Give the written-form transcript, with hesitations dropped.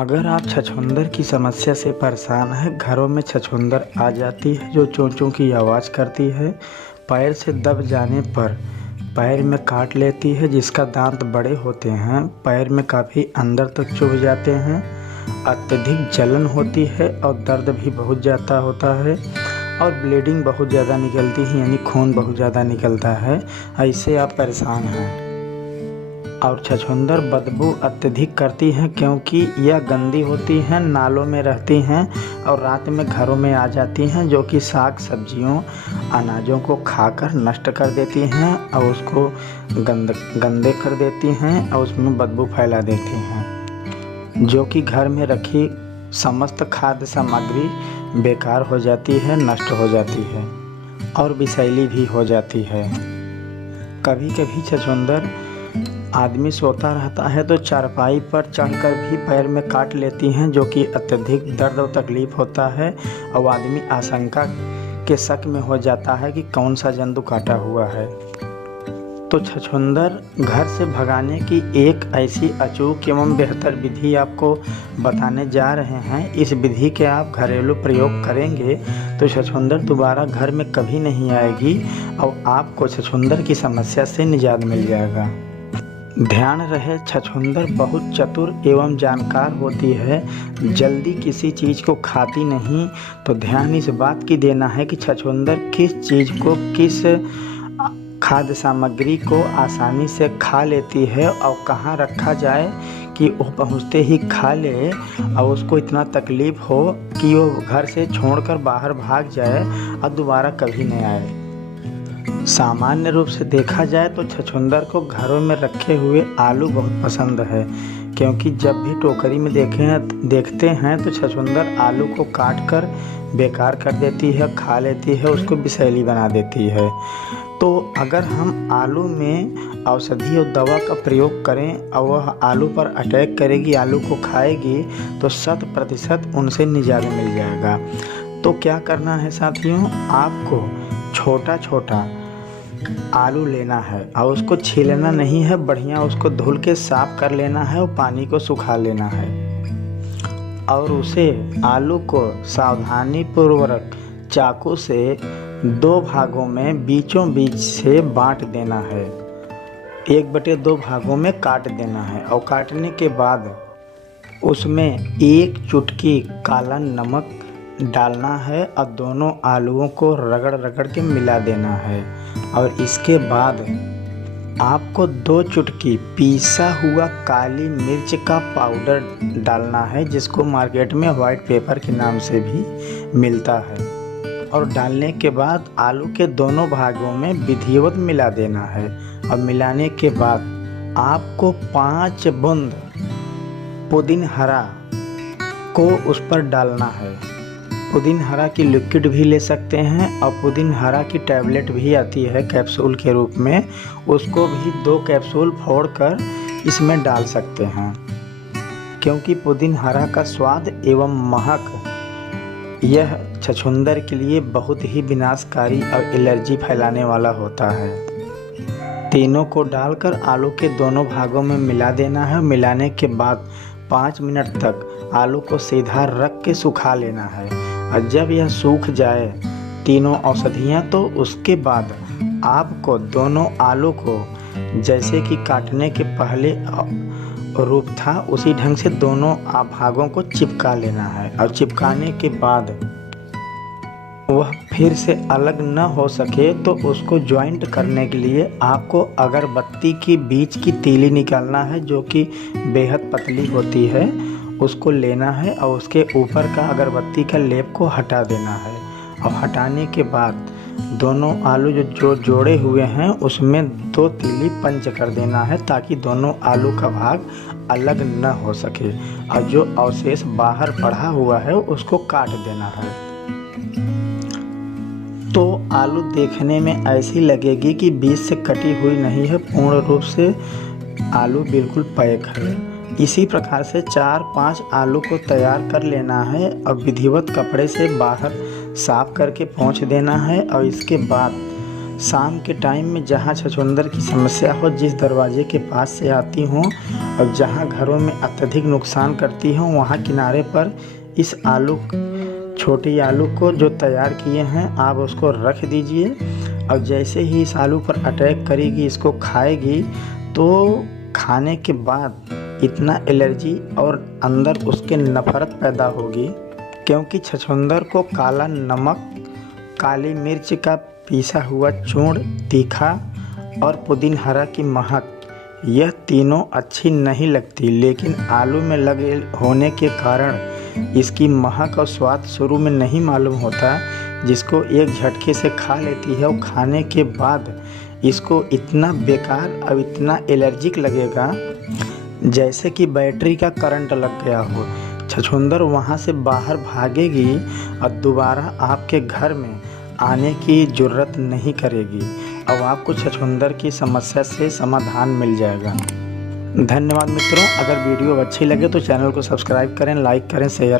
अगर आप छछूंदर की समस्या से परेशान हैं, घरों में छछूंदर आ जाती है जो चों चों की आवाज़ करती है, पैर से दब जाने पर पैर में काट लेती है जिसका दांत बड़े होते हैं, पैर में काफ़ी अंदर तक चुभ जाते हैं, अत्यधिक जलन होती है और दर्द भी बहुत ज़्यादा होता है और ब्लीडिंग बहुत ज़्यादा निकलती है, यानी खून बहुत ज़्यादा निकलता है, ऐसे आप परेशान हैं। और छछूंदर बदबू अत्यधिक करती हैं क्योंकि यह गंदी होती हैं, नालों में रहती हैं और रात में घरों में आ जाती हैं जो कि साग सब्जियों अनाजों को खाकर नष्ट कर देती हैं और उसको गंदे कर देती हैं और उसमें बदबू फैला देती हैं, जो कि घर में रखी समस्त खाद्य सामग्री बेकार हो जाती है, नष्ट हो जाती है और विषैली भी हो जाती है। कभी कभी छछूंदर आदमी सोता रहता है तो चारपाई पर चढ़कर भी पैर में काट लेती हैं, जो कि अत्यधिक दर्द और तकलीफ़ होता है और आदमी आशंका के शक में हो जाता है कि कौन सा जंतु काटा हुआ है। तो छछूंदर घर से भगाने की एक ऐसी अचूक एवं बेहतर विधि आपको बताने जा रहे हैं। इस विधि के आप घरेलू प्रयोग करेंगे तो छछूंदर दोबारा घर में कभी नहीं आएगी और आपको छछूंदर की समस्या से निजात मिल जाएगा। ध्यान रहे, छछूंदर बहुत चतुर एवं जानकार होती है, जल्दी किसी चीज़ को खाती नहीं। तो ध्यान इस बात की देना है कि छछूंदर किस चीज़ को, किस खाद्य सामग्री को आसानी से खा लेती है और कहाँ रखा जाए कि वो पहुँचते ही खा ले और उसको इतना तकलीफ़ हो कि वो घर से छोड़कर बाहर भाग जाए और दोबारा कभी नहीं आए। सामान्य रूप से देखा जाए तो छछूंदर को घरों में रखे हुए आलू बहुत पसंद है, क्योंकि जब भी टोकरी में देखते हैं तो छछूंदर आलू को काट कर बेकार कर देती है, खा लेती है, उसको विषैली बना देती है। तो अगर हम आलू में औषधि और दवा का प्रयोग करें और वह आलू पर अटैक करेगी, आलू को खाएगी, तो 100% उनसे निजात मिल जाएगा। तो क्या करना है साथियों, आपको छोटा छोटा आलू लेना है और उसको छीलना नहीं है, बढ़िया उसको धुल के साफ कर लेना है और पानी को सुखा लेना है और उसे आलू को सावधानी पूर्वक चाकू से 2 भागों में बीचों बीच से बांट देना है, 1/2 भागों में काट देना है और काटने के बाद उसमें 1 चुटकी काला नमक डालना है और दोनों आलूओं को रगड़ रगड़ के मिला देना है और इसके बाद आपको 2 चुटकी पीसा हुआ काली मिर्च का पाउडर डालना है, जिसको मार्केट में वाइट पेपर के नाम से भी मिलता है। और डालने के बाद आलू के दोनों भागों में विधिवत मिला देना है और मिलाने के बाद आपको 5 बूंद पुदीन हरा को उस पर डालना है। पुदीन हरा की लिक्विड भी ले सकते हैं और पुदीन हरा की टैबलेट भी आती है कैप्सूल के रूप में, उसको भी 2 कैप्सूल फोड़कर इसमें डाल सकते हैं, क्योंकि पुदीन हरा का स्वाद एवं महक यह छछूंदर के लिए बहुत ही विनाशकारी और एलर्जी फैलाने वाला होता है। तीनों को डालकर आलू के दोनों भागों में मिला देना है। मिलाने के बाद 5 मिनट तक आलू को सीधा रख के सुखा लेना है और जब यह सूख जाए तीनों औषधियाँ, तो उसके बाद आपको दोनों आलू को जैसे कि काटने के पहले रूप था उसी ढंग से दोनों भागों को चिपका लेना है और चिपकाने के बाद वह फिर से अलग न हो सके तो उसको जॉइंट करने के लिए आपको अगरबत्ती की बीच की तीली निकालना है, जो कि बेहद पतली होती है, उसको लेना है और उसके ऊपर का अगरबत्ती का लेप को हटा देना है और हटाने के बाद दोनों आलू जो जोड़े हुए हैं उसमें 2 तीली पंच कर देना है, ताकि दोनों आलू का भाग अलग न हो सके और जो अवशेष बाहर पड़ा हुआ है उसको काट देना है। तो आलू देखने में ऐसी लगेगी कि बीच से कटी हुई नहीं है, पूर्ण रूप से आलू बिल्कुल पैक है। इसी प्रकार से 4-5 आलू को तैयार कर लेना है और विधिवत कपड़े से बाहर साफ करके पोंछ देना है और इसके बाद शाम के टाइम में जहाँ छछूंदर की समस्या हो, जिस दरवाजे के पास से आती हों और जहाँ घरों में अत्यधिक नुकसान करती हों, वहाँ किनारे पर इस छोटी आलू को जो तैयार किए हैं आप उसको रख दीजिए। और जैसे ही इस आलू पर अटैक करेगी, इसको खाएगी, तो खाने के बाद इतना एलर्जी और अंदर उसके नफ़रत पैदा होगी, क्योंकि छछूंदर को काला नमक, काली मिर्च का पिसा हुआ चूर्ण, तीखा और पुदीनहरा की महक, यह तीनों अच्छी नहीं लगती, लेकिन आलू में लगे होने के कारण इसकी महक और स्वाद शुरू में नहीं मालूम होता, जिसको एक झटके से खा लेती है और खाने के बाद इसको इतना बेकार और इतना एलर्जिक लगेगा जैसे कि बैटरी का करंट लग गया हो। छछूंदर वहाँ से बाहर भागेगी और दोबारा आपके घर में आने की जुर्रत नहीं करेगी और आपको छछूंदर की समस्या से समाधान मिल जाएगा। धन्यवाद मित्रों। अगर वीडियो अच्छी लगे तो चैनल को सब्सक्राइब करें, लाइक करें, शेयर